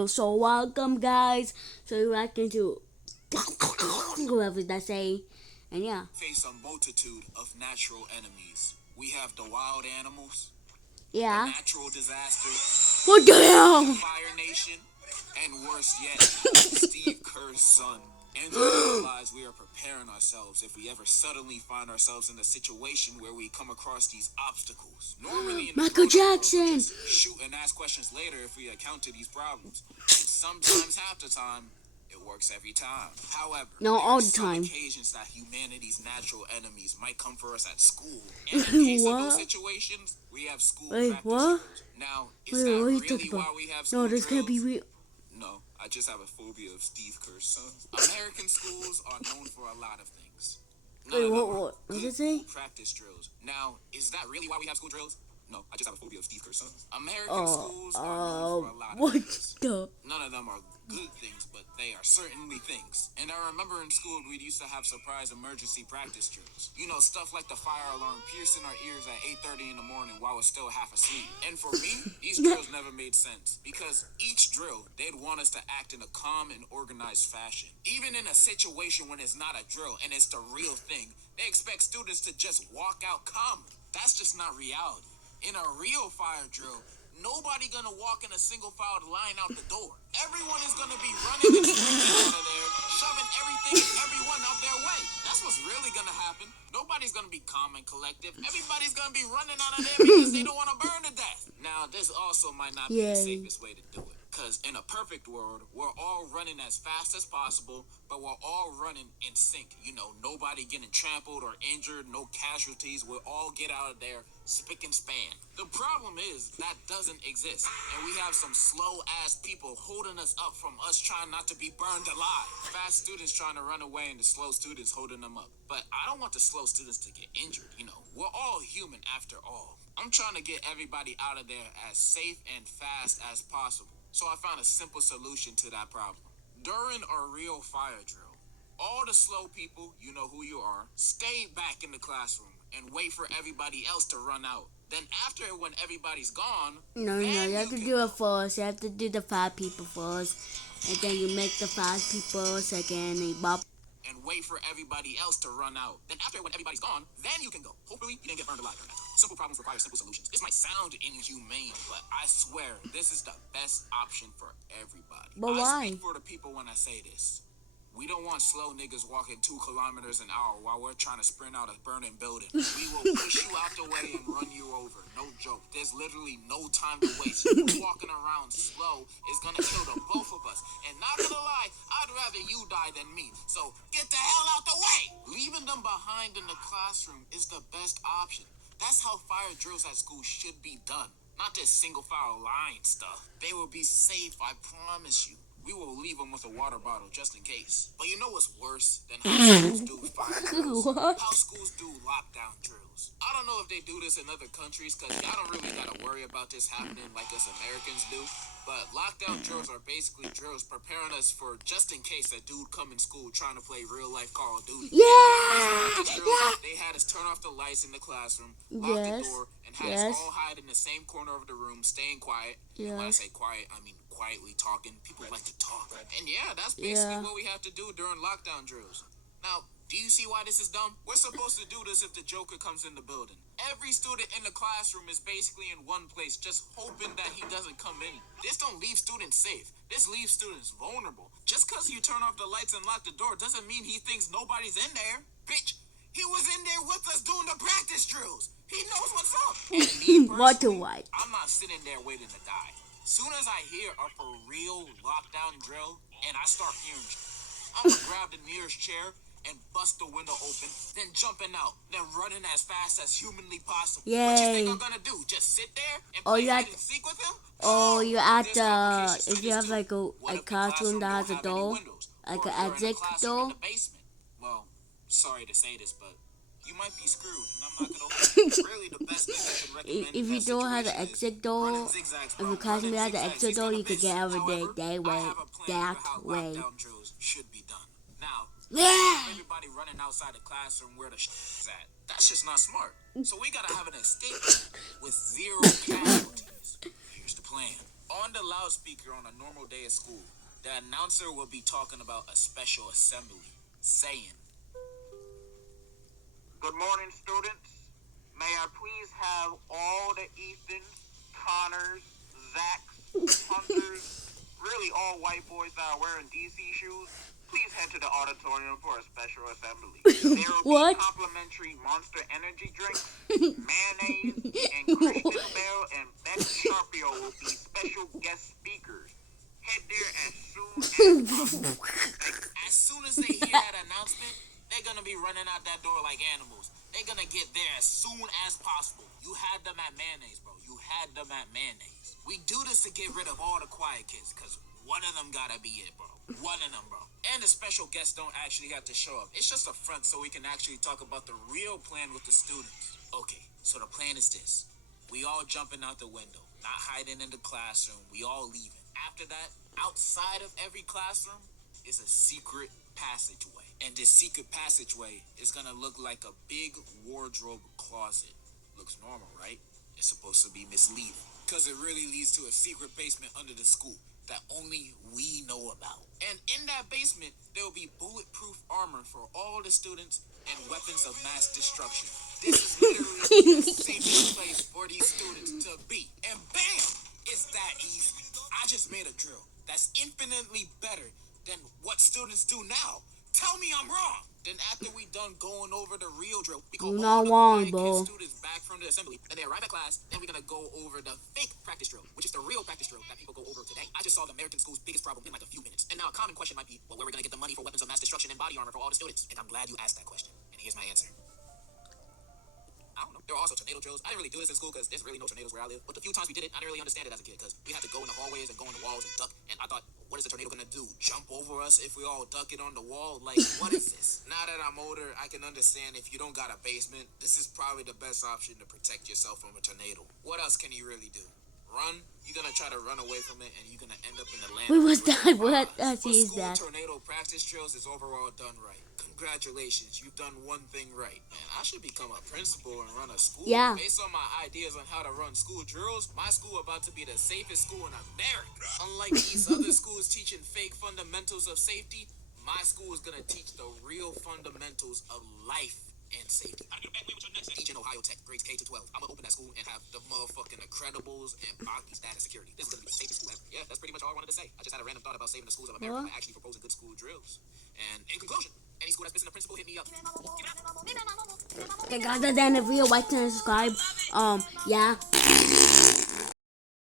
drill. So welcome, guys. So you're acting to whoever that say, and yeah. Face a multitude of natural enemies. We have the wild animals, Yeah. the natural disasters, What the hell? the Fire Nation, and worse yet, Steve Kerr's son. And to realize we are preparing ourselves if we ever suddenly find ourselves in a situation where we come across these obstacles. Normally in Michael Jackson. World, just shoot and ask questions later if we encounter these problems. And sometimes, half the time, it works every time. However, no, there all are the some time. occasions that humanity's natural enemies might come for us at school. And in case of those situations, we have school practice drills. Now, is that really why we have school No, this drills? can't be real. No, I just have a phobia of Steve Kerr's son. American schools are known for a lot of things. What did it say? Practice drills. Now, is that really why we have school drills? No, I just have a phobia of Steve Kerr's son. American schools are known for a lot of things. None of them are good things, but they are certainly things. And I remember in school we used to have surprise emergency practice drills. You know, stuff like the fire alarm piercing our ears at 8:30 in the morning while we're still half asleep. And for me, these drills never made sense because each drill, they'd want us to act in a calm and organized fashion. Even in a situation when it's not a drill and it's the real thing, they expect students to just walk out calm. That's just not reality. In a real fire drill, nobody gonna walk in a single filed line out the door. Everyone is gonna be running and screaming out of there, shoving everything and everyone out their way. That's what's really gonna happen. Nobody's gonna be calm and collective. Everybody's gonna be running out of there because they don't want to burn to death. Now, this also might not be the safest way to do it. Because in a perfect world, we're all running as fast as possible, but we're all running in sync. You know, nobody getting trampled or injured, no casualties. We'll all get out of there spick and span. The problem is that doesn't exist, and we have some slow-ass people holding us up from us trying not to be burned alive. Fast students trying to run away and the slow students holding them up. But I don't want the slow students to get injured. You know, we're all human after all. I'm trying to get everybody out of there as safe and fast as possible. So I found a simple solution to that problem. During a real fire drill, all the slow people, you know who you are, stay back in the classroom and wait for everybody else to run out. Then after, when everybody's gone... No, you have to do it first. You have to do the 5 people first. And then you make the 5 people second and bop. And wait for everybody else to run out. Then after, when everybody's gone, then you can go. Hopefully, you didn't get burned alive during that time. Simple problems require simple solutions. This might sound inhumane, but I swear, this is the best option for everybody. But why? I speak for the people when I say this. We don't want slow niggas walking 2 kilometers an hour while we're trying to sprint out a burning building. We will push you out the way and run you over. No joke. There's literally no time to waste. You walking around slow is gonna kill the both of us. And not gonna lie, I'd rather you die than me. So get the hell out the way! Leaving them behind in the classroom is the best option. That's how fire drills at school should be done. Not this single file line stuff. They will be safe, I promise you. We will leave them with a water bottle just in case. But you know what's worse than how schools do fire drills? How schools do lockdown drills. I don't know if they do this in other countries because y'all don't really gotta worry about this happening like us Americans do. But lockdown drills are basically drills preparing us for just in case a dude come in school trying to play real life Call of Duty. They had us turn off the lights in the classroom, lock the door, and had us all hide in the same corner of the room, staying quiet. And when I say quiet, I mean quietly talking. People like to talk. And yeah, that's basically what we have to do during lockdown drills. Now, do you see why this is dumb? We're supposed to do this if the Joker comes in the building. Every student in the classroom is basically in one place, just hoping that he doesn't come in. This don't leave students safe. This leaves students vulnerable. Just because you turn off the lights and lock the door doesn't mean he thinks nobody's in there. Bitch, he was in there with us doing the practice drills. He knows what's up. And me personally, I'm not sitting there waiting to die. Soon as I hear a for real lockdown drill and I start hearing, I'm gonna grab the nearest chair and bust the window open, then jumping out, then running as fast as humanly possible. Yay. What you think I'm gonna do? Just sit there and play hide and seek with him? You at the, if you have like a classroom that has a door, like an exit door. Well, sorry to say this, but you might be screwed, and I'm not gonna really the best thing I can recommend. If your door has an exit door, if your classroom has an exit door, you could get out of there that way. Should be done. Now, Yeah. everybody running outside the classroom where the is at. That's just not smart. So we gotta have an escape with 0 casualties. Here's the plan. On the loudspeaker on a normal day at school, the announcer will be talking about a special assembly, saying, "Good morning, students. May I please have all the Ethans, Connors, Zachs, Hunters, really all white boys that are wearing DC shoes, please head to the auditorium for a special assembly. There will What? be complimentary Monster Energy drinks, mayonnaise, and Christian Bell and Betty Sharpio will be special guest speakers. Head there as soon as possible." As soon as they hear that announcement, they're gonna be running out that door like animals. They're gonna get there as soon as possible. You had them at mayonnaise, bro. You had them at mayonnaise. We do this to get rid of all the quiet kids, because one of them gotta be it, bro. One of them, bro. And the special guests don't actually have to show up. It's just a front so we can actually talk about the real plan with the students. Okay, so the plan is this. We all jumping out the window, not hiding in the classroom. We all leaving. After that, outside of every classroom is a secret passageway. And this secret passageway is gonna look like a big wardrobe closet. Looks normal, right? It's supposed to be misleading, because it really leads to a secret basement under the school that only we know about. And in that basement, there will be bulletproof armor for all the students and weapons of mass destruction. This is literally the safest place for these students to be. And bam! It's that easy. I just made a drill that's infinitely better than what students do now. Tell me I'm wrong. Then after we done going over the real drill, we call You're all not the wrong, quiet bro. kid students back from the assembly. Then they arrive at class. Then we're gonna go over the fake practice drill, which is the real practice drill that people go over today. I just solved American school's biggest problem in like a few minutes. And now a common question might be, well, where we're gonna get the money for weapons of mass destruction and body armor for all the students? And I'm glad you asked that question. And here's my answer. I don't know. There are also tornado drills. I didn't really do this in school because there's really no tornadoes where I live. But the few times we did it, I didn't really understand it as a kid because we had to go in the hallways and go in the walls and duck. And I thought, what is a tornado gonna do? Jump over us if we all duck it on the wall? Like, what is this? Now that I'm older, I can understand if you don't got a basement, this is probably the best option to protect yourself from a tornado. What else can you really do? Run? You're gonna try to run away from it and you're gonna end up in the land. Wait, what's of that? What? But Is school that? tornado practice drills is overall done right. Congratulations, you've done one thing right. Man, I should become a principal and run a school. Yeah. Based on my ideas on how to run school drills, my school about to be the safest school in America. Unlike these other schools teaching fake fundamentals of safety, my school is gonna teach the real fundamentals of life and safety. Teaching Ohio Tech, grades K to 12. I'm gonna open that school and have the motherfucking Incredibles and Boggy status security. This is gonna be the safest school ever. Yeah, that's pretty much all I wanted to say. I just had a random thought about saving the schools of America by actually proposing good school drills. And in conclusion, any school that's missing a principal, hit me up. Okay, guys, that's the end of the video. Like and subscribe. Yeah.